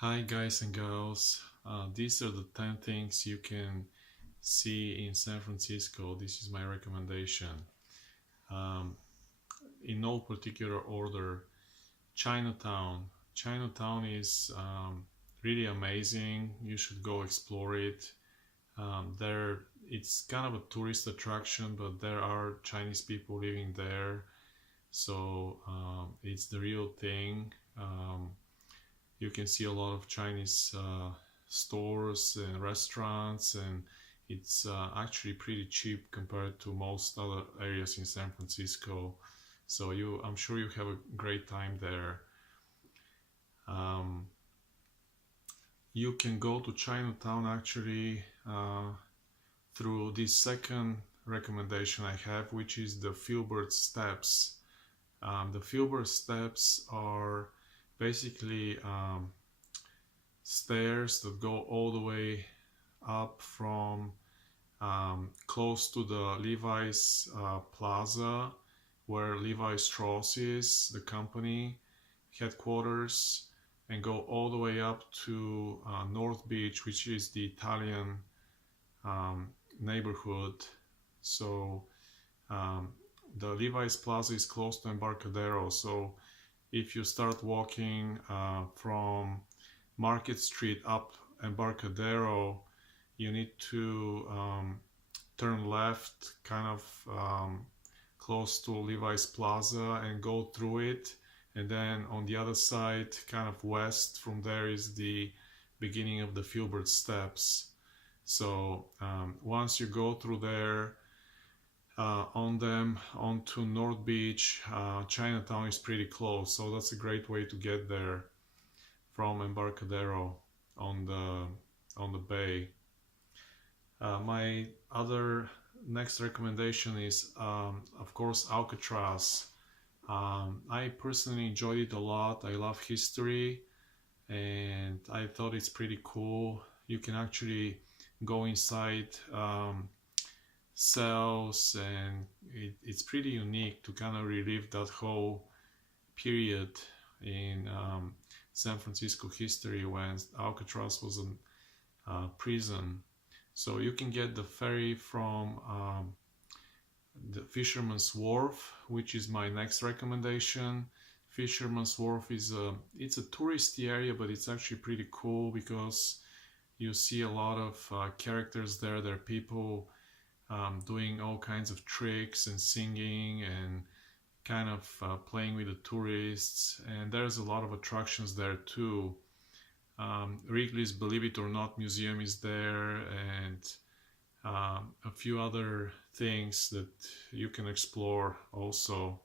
Hi guys and girls, these are the 10 things you can see in San Francisco. This is my recommendation. Um, in no particular order, Chinatown. Chinatown is really amazing. You should go explore it. There, it's kind of a tourist attraction, but there are Chinese people living there, so it's the real thing. You can see a lot of Chinese stores and restaurants, and it's actually pretty cheap compared to most other areas in San Francisco. So I'm sure you have a great time there. Um, you can go to Chinatown actually through this second recommendation I have, which is the Filbert Steps. The Filbert Steps are basically stairs that go all the way up from close to the Levi's Plaza, where Levi Strauss is, the company headquarters, and go all the way up to North Beach, which is the Italian neighborhood. So the Levi's Plaza is close to Embarcadero. So if you start walking from Market Street up Embarcadero, you need to turn left, kind of close to Levi's Plaza, and go through it. And then on the other side, kind of west from there, is the beginning of the Filbert Steps. So once you go through there, on them onto North Beach, Chinatown is pretty close, so that's a great way to get there from Embarcadero on the bay. My other next recommendation is, of course, Alcatraz. I personally enjoyed it a lot. I love history, and I thought it's pretty cool. You can actually go inside cells, and it's pretty unique to kind of relive that whole period in San Francisco history when Alcatraz was a prison. So you can get the ferry from the Fisherman's Wharf, which is my next recommendation. Fisherman's Wharf is it's a touristy area, but it's actually pretty cool because you see a lot of characters there. There are people doing all kinds of tricks and singing and kind of playing with the tourists, and there's a lot of attractions there too. Wrigley's Believe It or Not museum is there, and a few other things that you can explore also.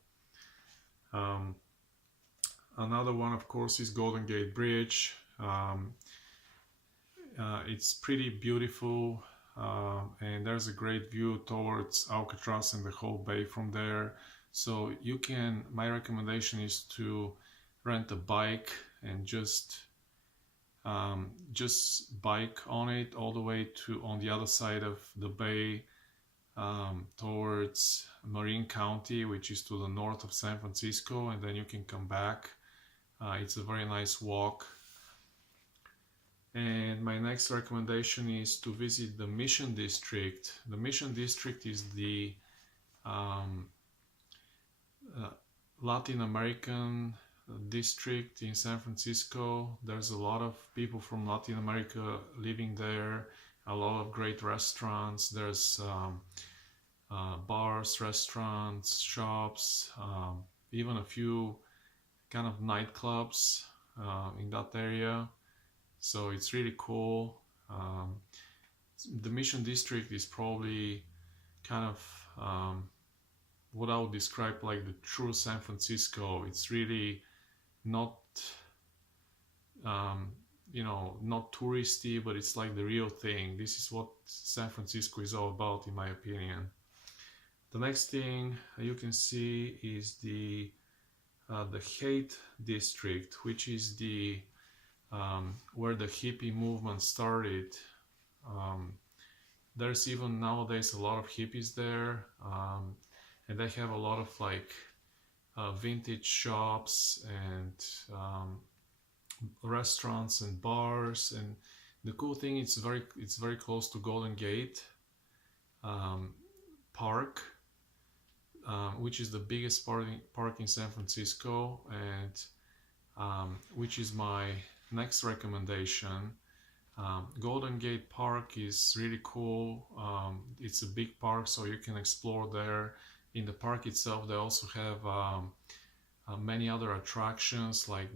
Um, Another one, of course, is Golden Gate Bridge. It's pretty beautiful, and there's a great view towards Alcatraz and the whole bay from there. So my recommendation is to rent a bike and just bike on it all the way to on the other side of the bay, towards Marin County, which is to the north of San Francisco, and then you can come back. It's a very nice walk. And my next recommendation is to visit the Mission District. The Mission District is the Latin American district in San Francisco. There's a lot of people from Latin America living there, a lot of great restaurants. There's bars, restaurants, shops, even a few kind of nightclubs in that area. So it's really cool. The Mission District is probably kind of what I would describe like the true San Francisco. It's really not, not touristy, but it's like the real thing. This is what San Francisco is all about, in my opinion. The next thing you can see is the Haight district, which is the where the hippie movement started. There's even nowadays a lot of hippies there, and they have a lot of like vintage shops and restaurants and bars, and the cool thing, it's very close to Golden Gate Park, which is the biggest park in San Francisco, and which is my next recommendation. Golden Gate Park is really cool. It's a big park, so you can explore there. In the park itself, they also have many other attractions, like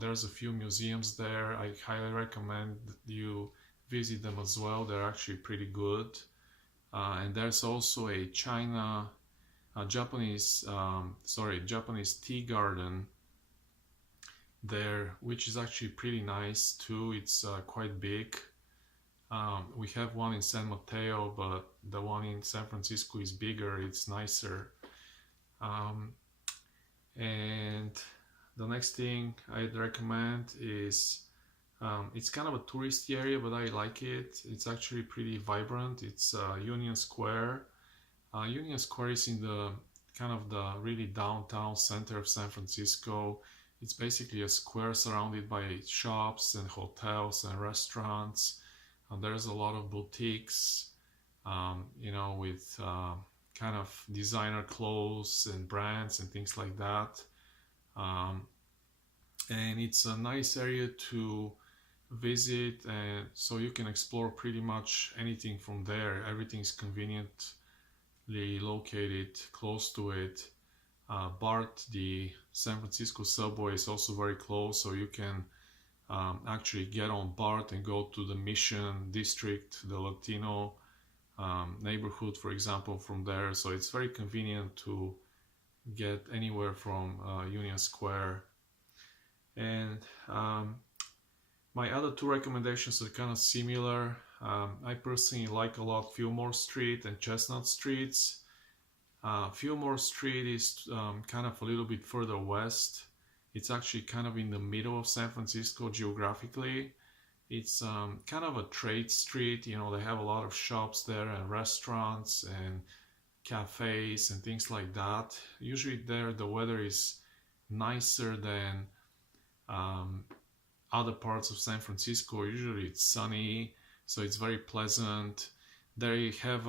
there's a few museums there. I highly recommend you visit them as well. They're actually pretty good. And there's also a Japanese tea garden there, which is actually pretty nice too. It's quite big. We have one in San Mateo, but the one in San Francisco is bigger, it's nicer. And the next thing I'd recommend is, it's kind of a touristy area, but I like it. It's actually pretty vibrant. It's Union Square. Union Square is in the kind of the really downtown center of San Francisco. It's basically a square surrounded by shops and hotels and restaurants. And there's a lot of boutiques, with kind of designer clothes and brands and things like that. And it's a nice area to visit, and so you can explore pretty much anything from there. Everything is conveniently located close to it. BART, the San Francisco subway, is also very close, so you can actually get on BART and go to the Mission District, the Latino neighborhood, for example, from there. So it's very convenient to get anywhere from Union Square. And my other two recommendations are kind of similar. I personally like a lot Fillmore Street and Chestnut Streets. Fillmore Street is kind of a little bit further west. It's actually kind of in the middle of San Francisco geographically. It's kind of a trade street. They have a lot of shops there and restaurants and cafes and things like that. Usually there the weather is nicer than other parts of San Francisco. Usually it's sunny, so it's very pleasant. They have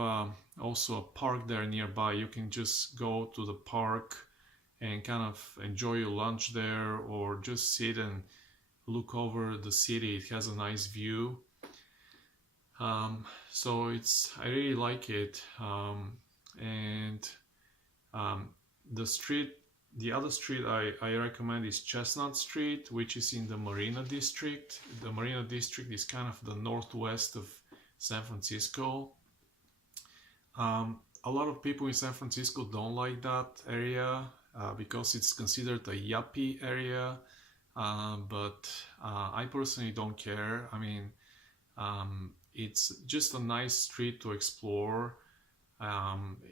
also a park there nearby. You can just go to the park and kind of enjoy your lunch there, or just sit and look over the city. It has a nice view. So I really like it. The other street I recommend is Chestnut Street, which is in the Marina District. The Marina District is kind of the northwest of San Francisco. A lot of people in San Francisco don't like that area because it's considered a yuppie area, but I personally don't care. I mean, it's just a nice street to explore.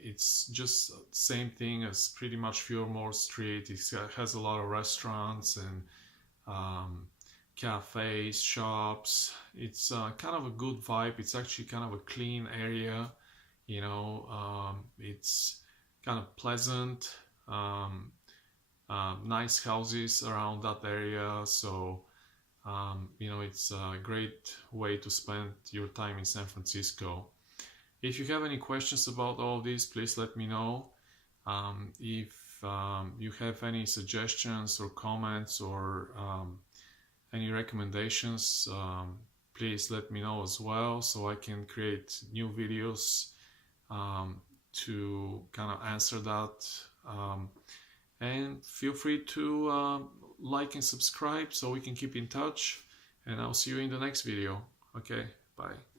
It's just same thing as pretty much Fillmore Street. It has a lot of restaurants and cafes, shops. It's kind of a good vibe. It's actually kind of a clean area. It's kind of pleasant, nice houses around that area. So, it's a great way to spend your time in San Francisco. If you have any questions about all of this, please let me know. If you have any suggestions or comments or any recommendations, please let me know as well, so I can create new videos to kind of answer that. And feel free to like and subscribe so we can keep in touch, and I'll see you in the next video. Okay, bye.